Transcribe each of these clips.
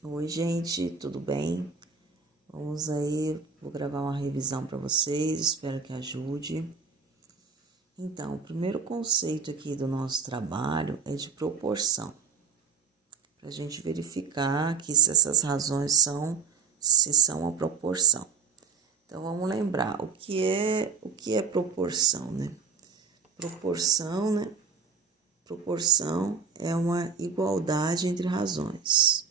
Oi, gente, tudo bem? Vamos aí, vou gravar uma revisão para vocês, espero que ajude. Então, o primeiro conceito aqui do nosso trabalho é de proporção, para a gente verificar que se essas razões são a proporção. Então, vamos lembrar o que é proporção, né? Proporção é uma igualdade entre razões.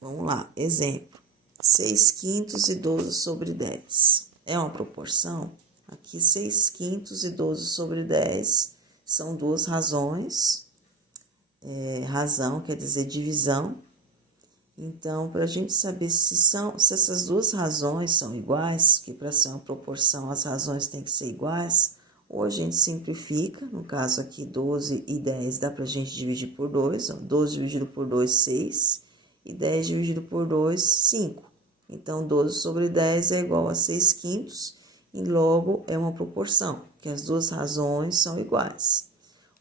Vamos lá, exemplo, 6/5 e 12 sobre 10. É uma proporção? Aqui 6/5 e 12 sobre 10 são duas razões. Razão quer dizer divisão. Então, para a gente saber se essas duas razões são iguais, que para ser uma proporção as razões têm que ser iguais, ou a gente simplifica, no caso aqui 12 e 10 dá para a gente dividir por 2, 12 dividido por 2, 6, e 10 dividido por 2, 5. Então, 12 sobre 10 é igual a 6/5, e logo é uma proporção, que as duas razões são iguais.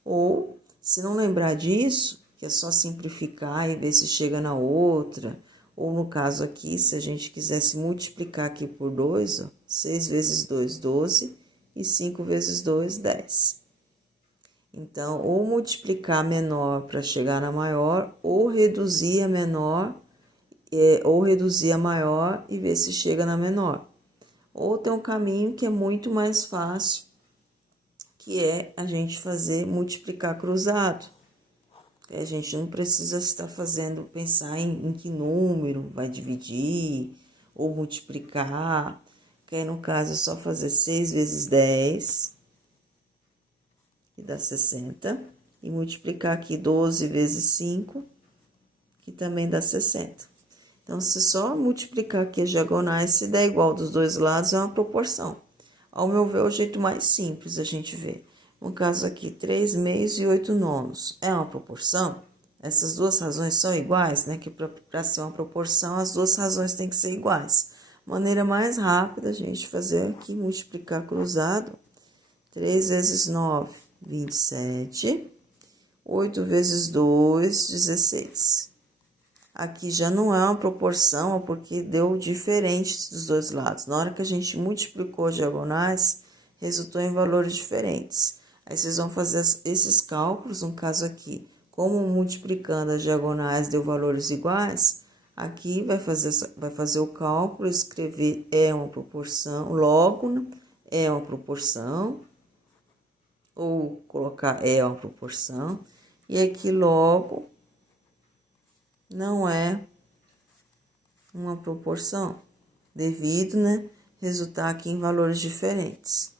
Ou, se não lembrar disso, que é só simplificar e ver se chega na outra, ou no caso aqui, se a gente quisesse multiplicar aqui por 2, ó, 6 vezes 2, 12, e 5 vezes 2, 10. Então, ou multiplicar a menor para chegar na maior, ou reduzir a menor, ou reduzir a maior e ver se chega na menor. Ou tem um caminho que é muito mais fácil, que é a gente fazer multiplicar cruzado. A gente não precisa estar pensar em que número vai dividir ou multiplicar, que aí no caso é só fazer 6 vezes 10, que dá 60, e multiplicar aqui 12 vezes 5, que também dá 60. Então, se só multiplicar aqui as diagonais, se der igual dos dois lados, é uma proporção. Ao meu ver, é o jeito mais simples a gente ver. No caso aqui, 3 meios e 8 nonos. É uma proporção? Essas duas razões são iguais, né? Que para ser uma proporção, as duas razões têm que ser iguais. Maneira mais rápida, a gente fazer aqui, multiplicar cruzado. 3 vezes 9, 27. 8 vezes 2, 16. Aqui já não é uma proporção, porque deu diferente dos dois lados. Na hora que a gente multiplicou as diagonais, resultou em valores diferentes. Aí vocês vão fazer esses cálculos, no caso aqui, como multiplicando as diagonais deu valores iguais, aqui vai fazer o cálculo, escrever é uma proporção, logo é uma proporção, ou colocar é uma proporção, e aqui logo não é uma proporção, devido, né, resultar aqui em valores diferentes.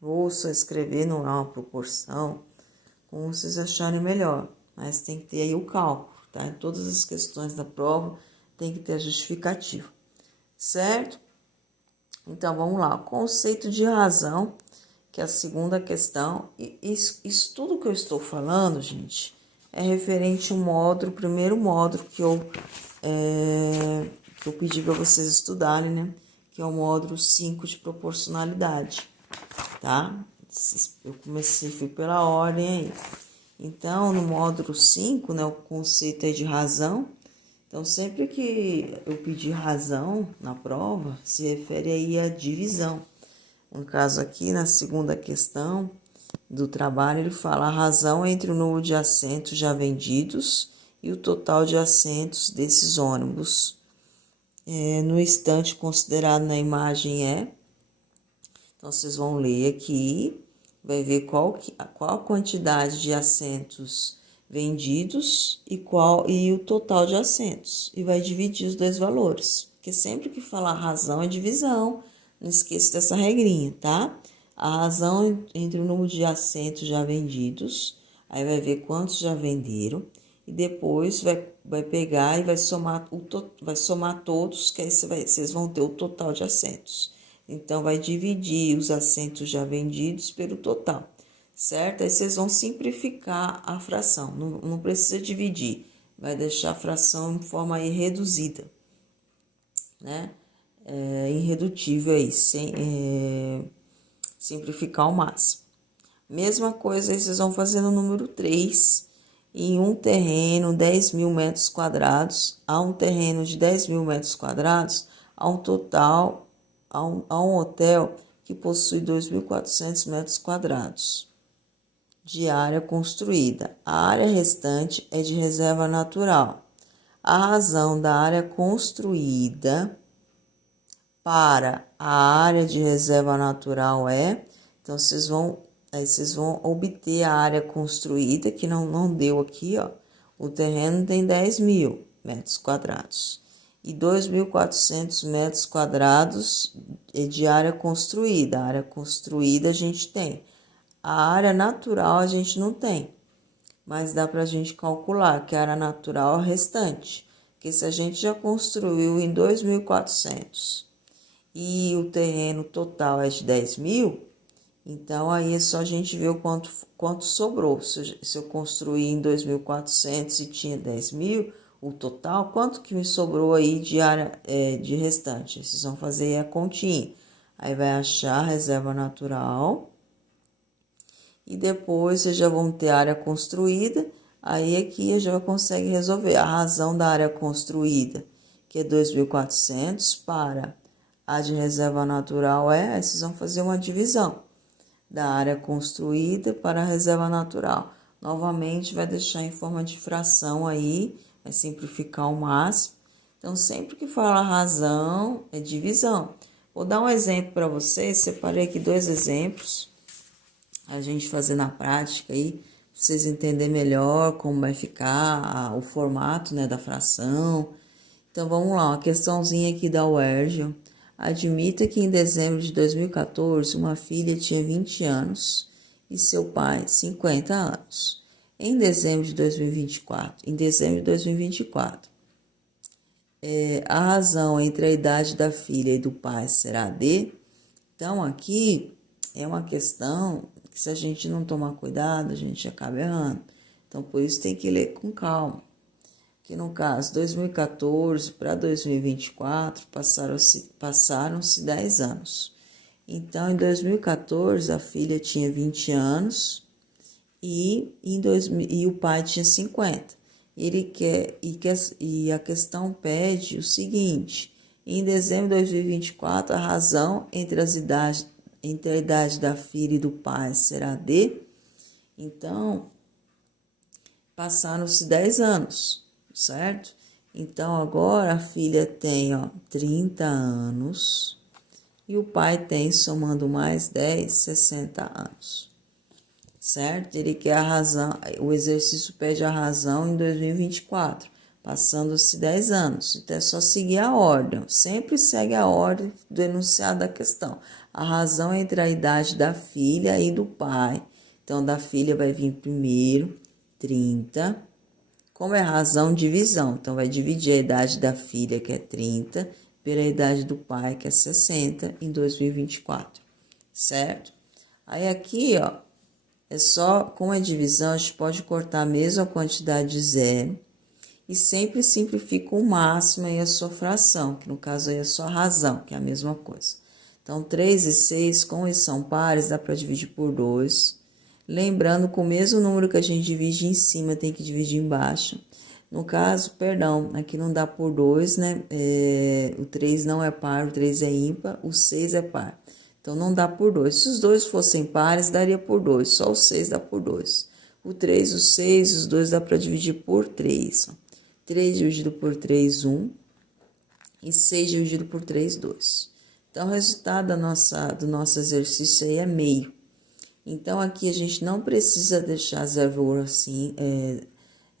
Ou só escrever não é uma proporção, como vocês acharem melhor, mas tem que ter aí o cálculo, tá? Em todas as questões da prova tem que ter a justificativa, certo? Então, vamos lá, o conceito de razão, que é a segunda questão, e isso tudo que eu estou falando, gente, é referente ao módulo, o primeiro módulo que eu pedi para vocês estudarem, né? Que é o módulo 5 de proporcionalidade, tá? Eu fui pela ordem aí. Então, no módulo 5, né, o conceito é de razão. Então, sempre que eu pedir razão na prova, se refere aí à divisão. No caso aqui, na segunda questão do trabalho, ele fala a razão entre o número de assentos já vendidos e o total de assentos desses ônibus. No instante considerado na imagem é. Então, vocês vão ler aqui, vai ver qual a quantidade de assentos vendidos e o total de assentos. E vai dividir os dois valores. Porque sempre que falar razão é divisão. Não esqueça dessa regrinha, tá? A razão entre o número de assentos já vendidos, aí vai ver quantos já venderam, e depois vai pegar e vai somar todos, que aí vocês vão ter o total de assentos. Então, vai dividir os assentos já vendidos pelo total, certo? Aí vocês vão simplificar a fração, não precisa dividir, vai deixar a fração em forma aí reduzida, né? Irredutível aí, sem simplificar ao máximo. Mesma coisa aí vocês vão fazer no número 3, em um terreno 10.000 metros quadrados, a um terreno de 10.000 metros quadrados, a um total, a um hotel que possui 2.400 metros quadrados de área construída. A área restante é de reserva natural. A razão da área construída para a área de reserva natural então vocês vão obter a área construída, que não deu aqui, ó. O terreno tem 10.000 metros quadrados e 2.400 metros quadrados de área construída. A área construída a gente tem. A área natural a gente não tem, mas dá para a gente calcular que a área natural é o restante. Porque se a gente já construiu em 2.400 e o terreno total é de 10.000, então aí é só a gente ver o quanto sobrou. Se eu construí em 2.400 e tinha 10.000, o total, quanto que me sobrou aí de área de restante? Vocês vão fazer a continha. Aí vai achar a reserva natural e depois vocês já vão ter a área construída. Aí aqui já consegue resolver a razão da área construída, que é 2.400, para a de reserva natural aí vocês vão fazer uma divisão da área construída para a reserva natural. Novamente, vai deixar em forma de fração aí, vai simplificar ao máximo. Então, sempre que fala razão, é divisão. Vou dar um exemplo para vocês, separei aqui 2 exemplos, a gente fazer na prática aí, para vocês entenderem melhor como vai ficar o formato, né, da fração. Então, vamos lá, uma questãozinha aqui da UERJ. Admita que em dezembro de 2014, uma filha tinha 20 anos e seu pai 50 anos. Em dezembro de 2024, a razão entre a idade da filha e do pai será D. Então, aqui é uma questão que, se a gente não tomar cuidado, a gente acaba errando. Então, por isso tem que ler com calma. Que no caso 2014 para 2024 passaram-se 10 anos. Então, em 2014, a filha tinha 20 anos e o pai tinha 50. E a questão pede o seguinte: em dezembro de 2024, a razão entre a idade da filha e do pai será D. Então, passaram-se 10 anos. Certo? Então, agora a filha tem 30 anos e o pai tem, somando mais 10, 60 anos. Certo? Ele quer a razão, o exercício pede a razão em 2024, passando-se 10 anos. Então, é só seguir a ordem, sempre segue a ordem do enunciado da questão. A razão entre a idade da filha e do pai. Então, da filha vai vir primeiro, 30. Como é razão, divisão. Então, vai dividir a idade da filha, que é 30, pela idade do pai, que é 60, em 2024. Certo? Aí, aqui, é só, com a divisão, a gente pode cortar a mesma quantidade de zero e sempre simplifica o máximo aí a sua fração, que no caso aí é só a razão, que é a mesma coisa. Então, 3 e 6, como eles são pares, dá para dividir por 2. Lembrando que o mesmo número que a gente divide em cima tem que dividir embaixo. No caso, perdão, aqui não dá por 2, né? O 3 não é par, o 3 é ímpar, o 6 é par. Então, não dá por 2. Se os dois fossem pares, daria por 2. Só o 6 dá por 2. O 3, o 6, os dois dá para dividir por 3. 3 dividido por 3, 1. E 6 dividido por 3, 2. Então, o resultado do nosso exercício aí é meio. Então, aqui a gente não precisa deixar 0,5,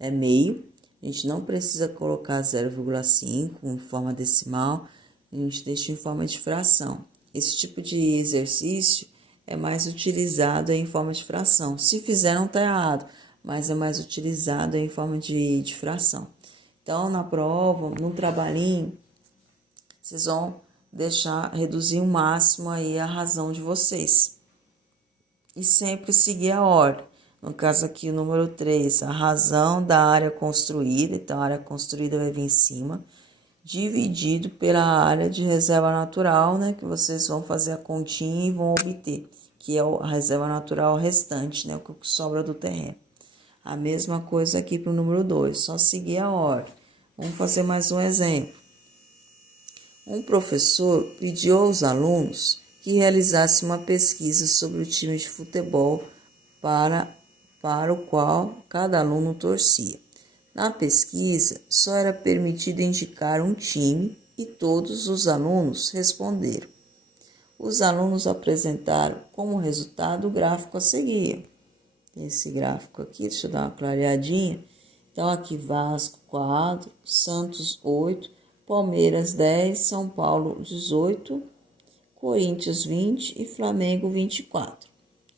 é meio. A gente não precisa colocar 0,5 em forma decimal. A gente deixa em forma de fração. Esse tipo de exercício é mais utilizado em forma de fração. Se fizer, não está errado, mas é mais utilizado em forma de fração. Então, na prova, no trabalhinho, vocês vão reduzir o máximo aí a razão de vocês. E sempre seguir a ordem. No caso aqui, o número 3, a razão da área construída. Então, a área construída vai vir em cima, dividido pela área de reserva natural, né? Que vocês vão fazer a continha e vão obter, que é a reserva natural restante, né? O que sobra do terreno. A mesma coisa aqui para o número 2, só seguir a ordem. Vamos fazer mais um exemplo. Um professor pediu aos alunos que realizassem uma pesquisa sobre o time de futebol para o qual cada aluno torcia. Na pesquisa, só era permitido indicar um time e todos os alunos responderam. Os alunos apresentaram como resultado o gráfico a seguir. Esse gráfico aqui, deixa eu dar uma clareadinha. Então, aqui Vasco 4, Santos 8, Palmeiras 10, São Paulo 18, Corinthians 20 e Flamengo 24.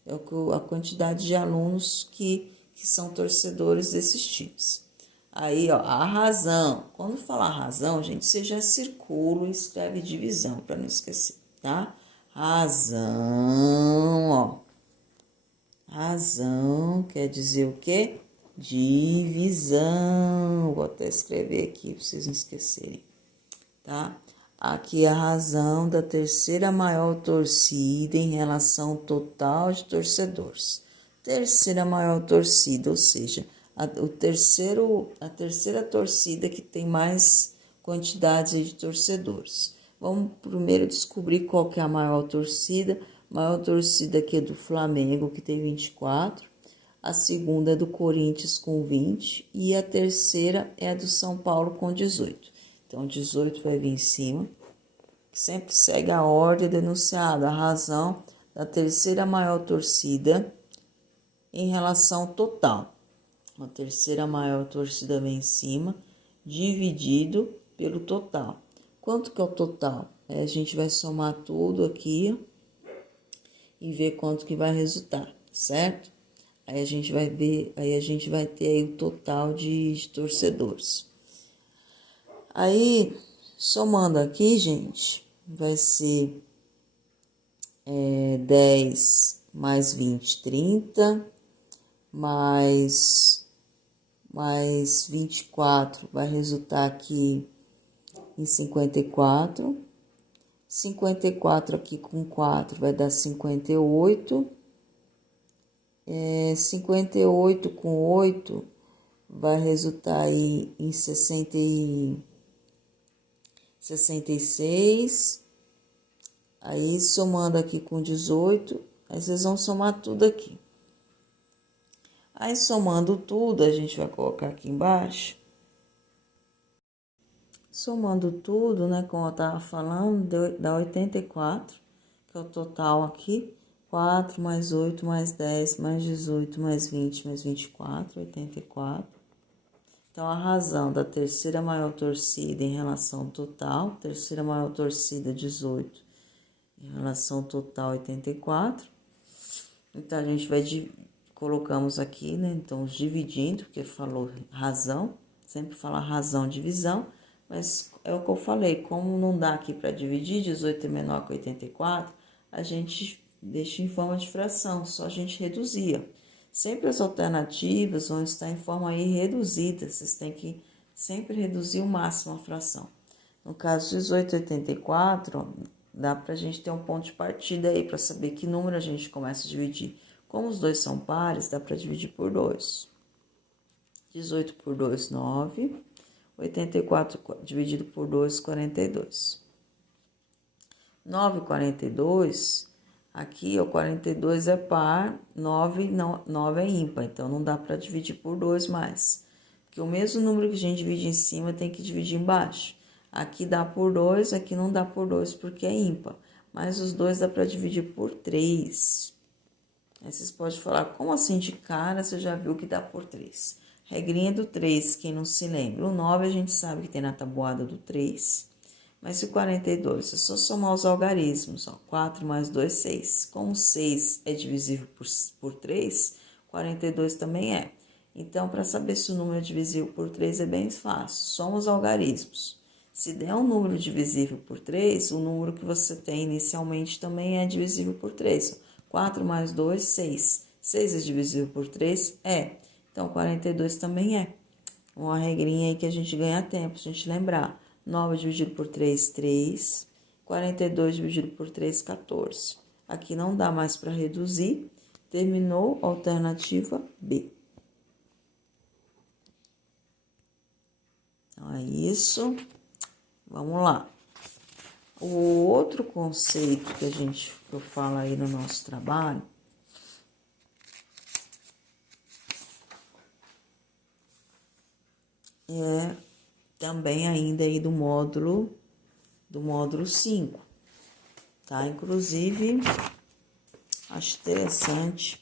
É a quantidade de alunos que são torcedores desses times. Aí, ó, a razão. Quando falar razão, gente, você já circula e escreve divisão, para não esquecer, tá? Razão, ó. Razão quer dizer o quê? Divisão. Vou até escrever aqui para vocês não esquecerem, tá? Aqui a razão da terceira maior torcida em relação ao total de torcedores. Terceira maior torcida, ou seja, a terceira torcida que tem mais quantidade de torcedores. Vamos primeiro descobrir qual que é a maior torcida. A maior torcida aqui é do Flamengo, que tem 24. A segunda é do Corinthians, com 20. E a terceira é a do São Paulo, com 18. Então, 18 vai vir em cima. Sempre segue a ordem denunciada, a razão da terceira maior torcida em relação ao total. A terceira maior torcida vem em cima, dividido pelo total. Quanto que é o total? Aí a gente vai somar tudo aqui e ver quanto que vai resultar, certo? Aí a gente vai ver, aí a gente vai ter aí o total de torcedores. Aí, somando aqui, gente, vai ser 10 mais 20, 30, mais 24 vai resultar aqui em 54. 54 aqui com 4 vai dar 58. 58 com 8 vai resultar aí em 66. Aí, somando aqui com 18, aí vocês vão somar tudo aqui. Aí, somando tudo, a gente vai colocar aqui embaixo. Somando tudo, né, como eu tava falando, dá 84, que é o total aqui. 4 mais 8 mais 10 mais 18 mais 20 mais 24, 84. Então, a razão da terceira maior torcida em relação ao total, terceira maior torcida 18 em relação ao total 84. Então, a gente vai colocamos aqui, né? Então, dividindo, porque falou razão, sempre fala razão, divisão, mas é o que eu falei, como não dá aqui para dividir, 18 é menor que 84, a gente deixa em forma de fração, só a gente reduzia. Sempre as alternativas vão estar em forma aí reduzida, vocês têm que sempre reduzir o máximo a fração. No caso, 1884, dá para a gente ter um ponto de partida aí para saber que número a gente começa a dividir. Como os dois são pares, dá para dividir por 2. 18 por 2, 9. 84 dividido por 2, 42. 9, 42, aqui o 42 é par, 9 é ímpar, então não dá para dividir por 2 mais. Porque o mesmo número que a gente divide em cima tem que dividir embaixo. Aqui dá por 2, aqui não dá por 2 porque é ímpar. Mas os dois dá para dividir por 3. Aí vocês podem falar, como assim de cara você já viu que dá por 3? Regrinha do 3, quem não se lembra. O 9 a gente sabe que tem na tabuada do 3. Mas se o 42, é só somar os algarismos. Ó, 4 mais 2, 6. Como 6 é divisível por 3, 42 também é. Então, para saber se o número é divisível por 3 é bem fácil. Soma os algarismos. Se der um número divisível por 3, o número que você tem inicialmente também é divisível por 3. 4 mais 2, 6. 6 é divisível por 3? É. Então, 42 também é. Uma regrinha aí que a gente ganha tempo, se a gente lembrar. 9 dividido por 3, 3. 42 dividido por 3, 14. Aqui não dá mais para reduzir. Terminou, alternativa B. isso. Vamos lá. O outro conceito que eu falo aí no nosso trabalho é também ainda aí do módulo 5, tá? Inclusive, acho interessante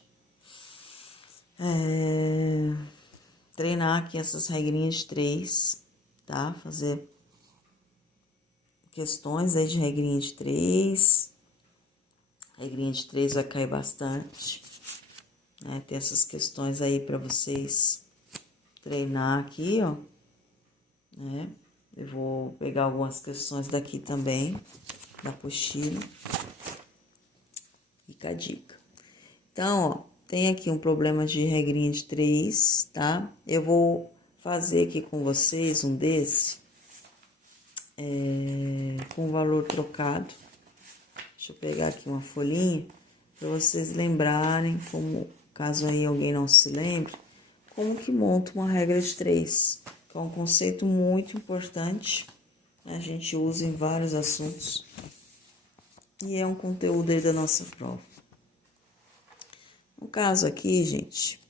treinar aqui essas regrinhas de 3, tá? Fazer questões aí de regrinha de 3. Regrinha de 3 vai cair bastante, né? Tem essas questões aí para vocês treinar aqui, ó, né? Eu vou pegar algumas questões daqui também, da apostila. Fica a dica. Então, ó, tem aqui um problema de regrinha de 3, tá? Eu vou fazer aqui com vocês um desse, com valor trocado. Deixa eu pegar aqui uma folhinha para vocês lembrarem, como, caso aí alguém não se lembre, como que monta uma regra de 3, que é um conceito muito importante, né? A gente usa em vários assuntos e é um conteúdo aí da nossa prova. No caso aqui, gente,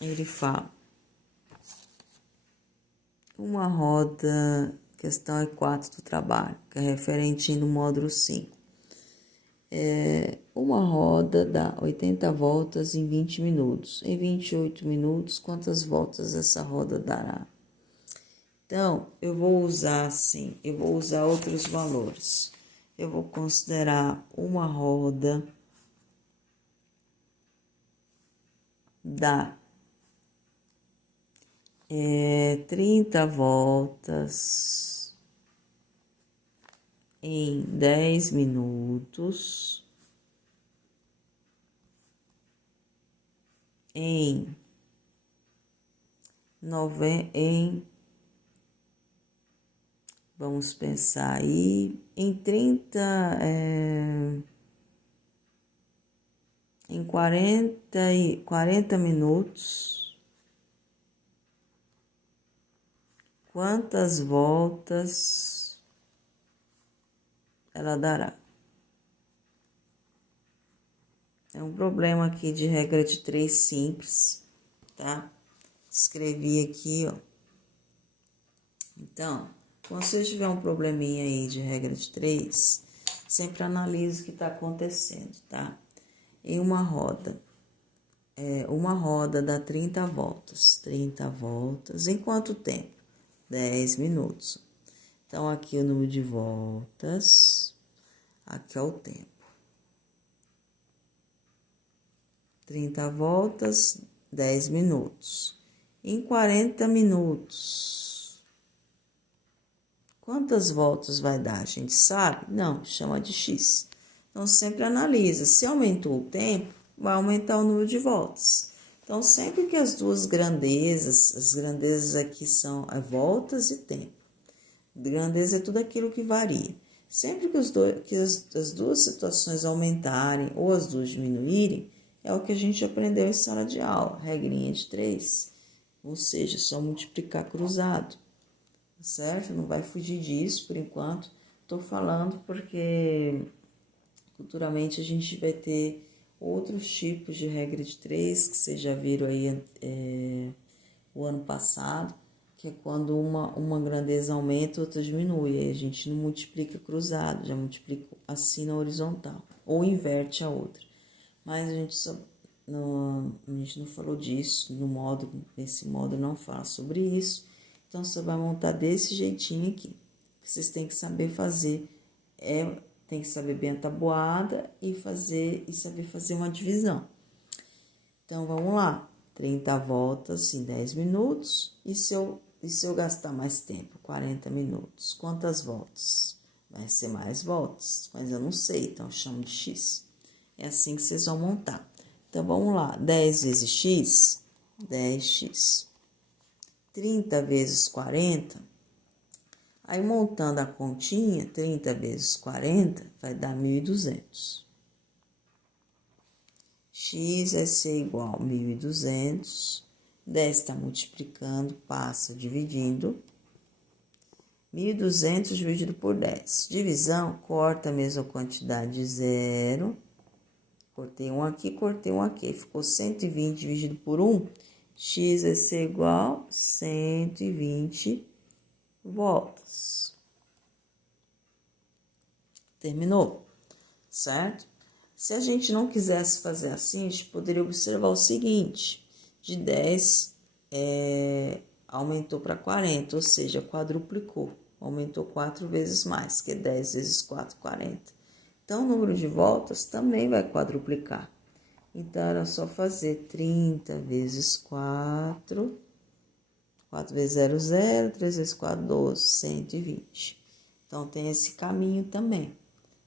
ele fala uma roda, questão E4 do trabalho, que é referente no módulo 5. Uma roda dá 80 voltas em 20 minutos. Em 28 minutos, quantas voltas essa roda dará? Então, eu vou usar assim, eu vou usar outros valores. Eu vou considerar uma roda dá 30 voltas em 10 minutos, vamos pensar aí, em 40 minutos, quantas voltas ela dará? É um problema aqui de regra de 3 simples, tá? Escrevi aqui, ó. Então, quando você tiver um probleminha aí de regra de 3, sempre analise o que está acontecendo, tá? Em uma roda dá 30 voltas. 30 voltas em quanto tempo? 10 minutos. Então, aqui o número de voltas, aqui é o tempo. 30 voltas, 10 minutos. Em 40 minutos, quantas voltas vai dar? A gente sabe? Não, chama de X. Então, sempre analisa. Se aumentou o tempo, vai aumentar o número de voltas. Então, sempre que as grandezas aqui são voltas e tempo. Grandeza é tudo aquilo que varia. Sempre que as duas situações aumentarem ou as duas diminuírem, é o que a gente aprendeu em sala de aula, regrinha de 3. Ou seja, só multiplicar cruzado, certo? Não vai fugir disso por enquanto. Estou falando porque futuramente a gente vai ter outros tipos de regra de 3 que vocês já viram aí o ano passado, que é quando uma grandeza aumenta, outra diminui. Aí a gente não multiplica cruzado, já multiplica assim na horizontal, ou inverte a outra. Mas a gente não falou disso nesse módulo não fala sobre isso. Então, você vai montar desse jeitinho aqui. Vocês têm que saber fazer, tem que saber bem a tabuada e saber fazer uma divisão. Então, vamos lá. 30 voltas em 10 minutos. E se eu gastar mais tempo? 40 minutos. Quantas voltas? Vai ser mais voltas, mas eu não sei, então eu chamo de X. É assim que vocês vão montar. Então, vamos lá. 10 vezes X, 10x. 30 vezes 40. Aí, montando a continha, 30 vezes 40 vai dar 1.200. X vai ser igual a 1.200. 10 está multiplicando, passa dividindo. 1.200 dividido por 10. Divisão, corta a mesma quantidade de 0. Cortei um aqui, cortei um aqui. Ficou 120 dividido por 1. X vai ser igual a 120 voltas. Terminou, certo? Se a gente não quisesse fazer assim, a gente poderia observar o seguinte. De 10, aumentou para 40, ou seja, quadruplicou. Aumentou 4 vezes mais, que é 10 vezes 4, 40. Então, o número de voltas também vai quadruplicar. Então, era só fazer 30 vezes 4, 4 vezes 0, 0, 3 vezes 4, 12, 120. Então, tem esse caminho também,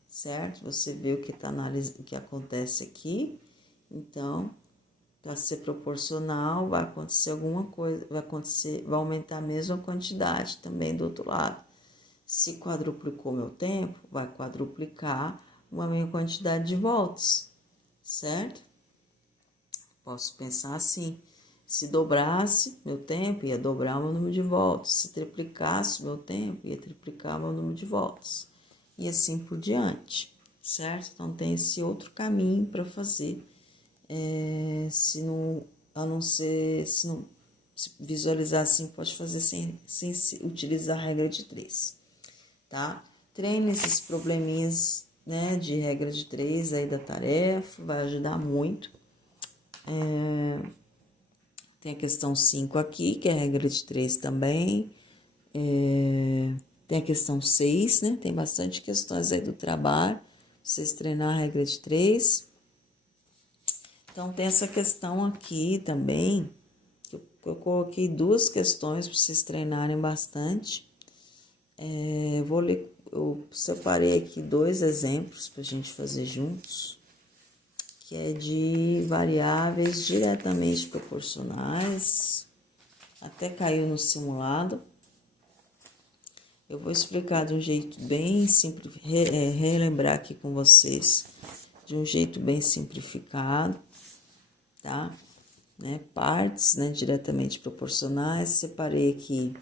certo? Você vê o que acontece aqui. Então, para ser proporcional, vai acontecer alguma coisa, vai aumentar a mesma quantidade também do outro lado. Se quadruplicou meu tempo, vai quadruplicar uma mesma quantidade de voltas, certo? Posso pensar assim, se dobrasse meu tempo, ia dobrar o meu número de voltas. Se triplicasse o meu tempo, ia triplicar o meu número de voltas. E assim por diante, certo? Então, tem esse outro caminho para fazer. Se visualizar assim, pode fazer sem utilizar a regra de 3, tá? Treine esses probleminhas, né, de regra de 3 aí da tarefa, vai ajudar muito. Tem a questão 5 aqui, que é a regra de 3 também. Tem a questão 6, né? Tem bastante questões aí do trabalho, vocês treinar a regra de 3. Então, tem essa questão aqui também, que eu coloquei 2 questões para vocês treinarem bastante. Eu separei aqui 2 exemplos para a gente fazer juntos, que é de variáveis diretamente proporcionais, até caiu no simulado. Eu vou explicar de um jeito bem simples, relembrar aqui com vocês, de um jeito bem simplificado, tá? Partes, né, diretamente proporcionais. Separei aqui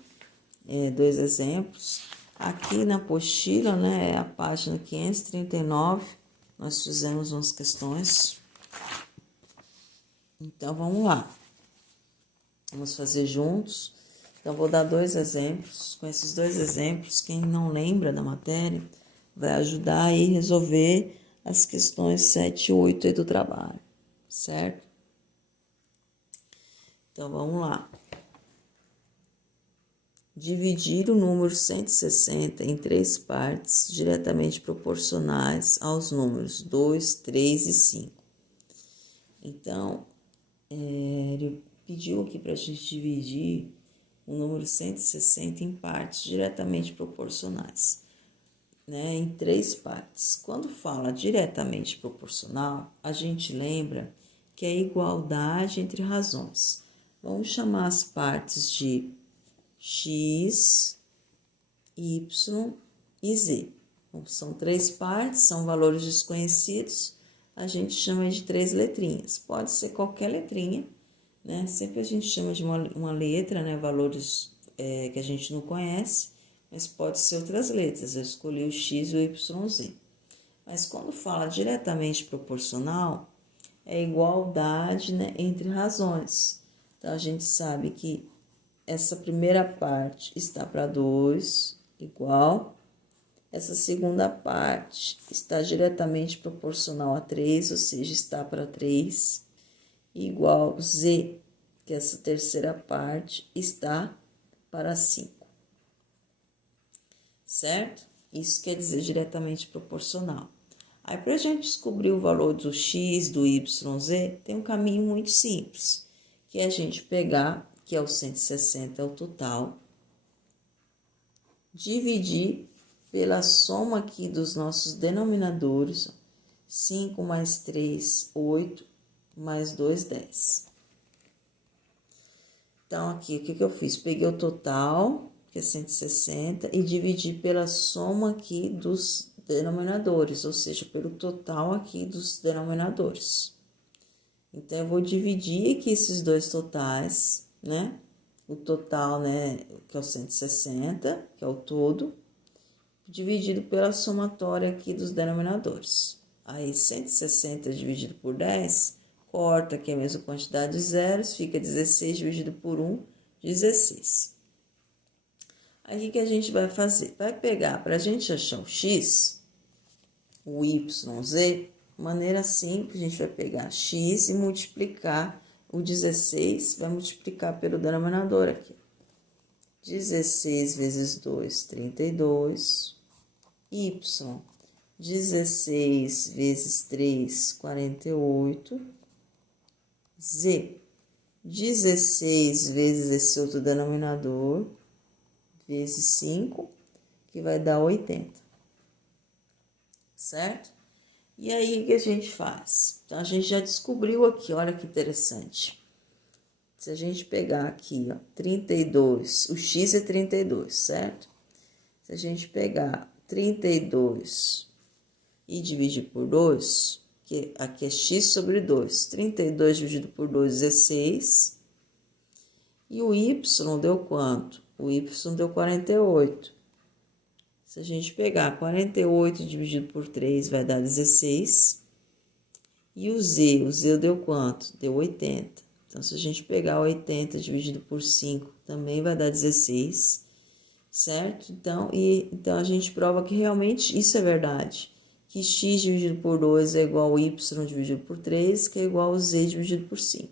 2 exemplos. Aqui na apostila, né, é a página 539, nós fizemos umas questões. Então, vamos lá. Vamos fazer juntos. Então, vou dar 2 exemplos. Com esses 2 exemplos, quem não lembra da matéria, vai ajudar aí a resolver as questões 7 e 8 aí do trabalho, certo? Então, vamos lá. Dividir o número 160 em 3 partes diretamente proporcionais aos números 2, 3 e 5. Então, ele pediu aqui para a gente dividir o número 160 em partes diretamente proporcionais, né, em 3 partes. Quando fala diretamente proporcional, a gente lembra que é igualdade entre razões. Vamos chamar as partes de x, y e z. Então, são 3 partes, são valores desconhecidos, a gente chama de 3 letrinhas. Pode ser qualquer letrinha, né? Sempre a gente chama de uma letra, né? Valores que a gente não conhece, mas pode ser outras letras. Eu escolhi o x e o y, z. Mas quando fala diretamente proporcional, é igualdade, né, entre razões. Então, a gente sabe que essa primeira parte está para 2, igual. Essa segunda parte está diretamente proporcional a 3, ou seja, está para 3, igual z, que essa terceira parte está para 5. Certo? Isso quer dizer diretamente proporcional. Aí, para a gente descobrir o valor do x, do y, z, tem um caminho muito simples, que é a gente pegar, que é o 160, é o total, dividir pela soma aqui dos nossos denominadores, 5 mais 3, 8, mais 2, 10. Então, aqui, o que eu fiz? Peguei o total, que é 160, e dividi pela soma aqui dos denominadores, ou seja, pelo total aqui dos denominadores. Então, eu vou dividir aqui esses 2 totais, né? o total, né, que é o 160, que é o todo, dividido pela somatória aqui dos denominadores. Aí, 160 dividido por 10, corta aqui a mesma quantidade de zeros, fica 16 dividido por 1, 16. Aí, o que a gente vai fazer? Vai pegar, para a gente achar o x, o y, z, de maneira simples, a gente vai pegar x e multiplicar o 16, vai multiplicar pelo denominador aqui. 16 vezes 2, 32. Y, 16 vezes 3, 48. Z, 16 vezes esse outro denominador, vezes 5, que vai dar 80. Certo? E aí, o que a gente faz? Então, a gente já descobriu aqui, olha que interessante. Se a gente pegar aqui, ó, 32, o x é 32, certo? Se a gente pegar 32 e dividir por 2, que aqui é x sobre 2, 32 dividido por 2, 16. E o y deu quanto? O y deu 48. Se a gente pegar 48 dividido por 3, vai dar 16. E o z deu quanto? Deu 80. Então, se a gente pegar 80 dividido por 5, também vai dar 16, certo? Então, a gente prova que realmente isso é verdade. Que x dividido por 2 é igual a y dividido por 3, que é igual a z dividido por 5.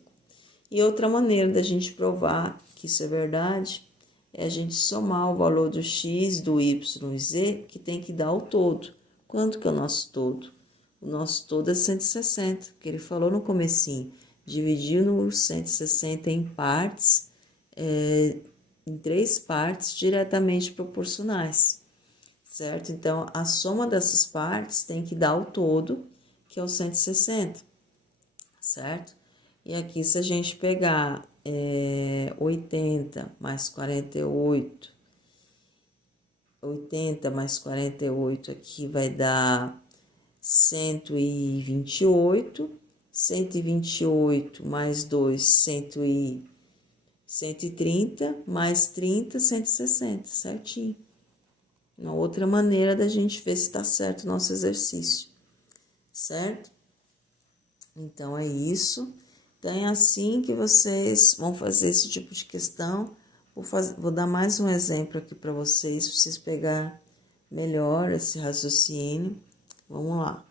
E outra maneira da gente provar que isso é verdade é a gente somar o valor do x, do y e z, que tem que dar o todo. Quanto que é o nosso todo? O nosso todo é 160, que ele falou no comecinho. Dividir o número 160 em partes, em 3 partes diretamente proporcionais, certo? Então, a soma dessas partes tem que dar o todo, que é o 160, certo? E aqui, se a gente pegar 80 mais 48, 80 mais 48 aqui vai dar 128, 128 mais 2, 130, mais 30, 160, certinho. Uma outra maneira da gente ver se está certo o nosso exercício, certo? Então, é isso. Então, é assim que vocês vão fazer esse tipo de questão. Vou dar mais um exemplo aqui para vocês pegar melhor esse raciocínio. Vamos lá.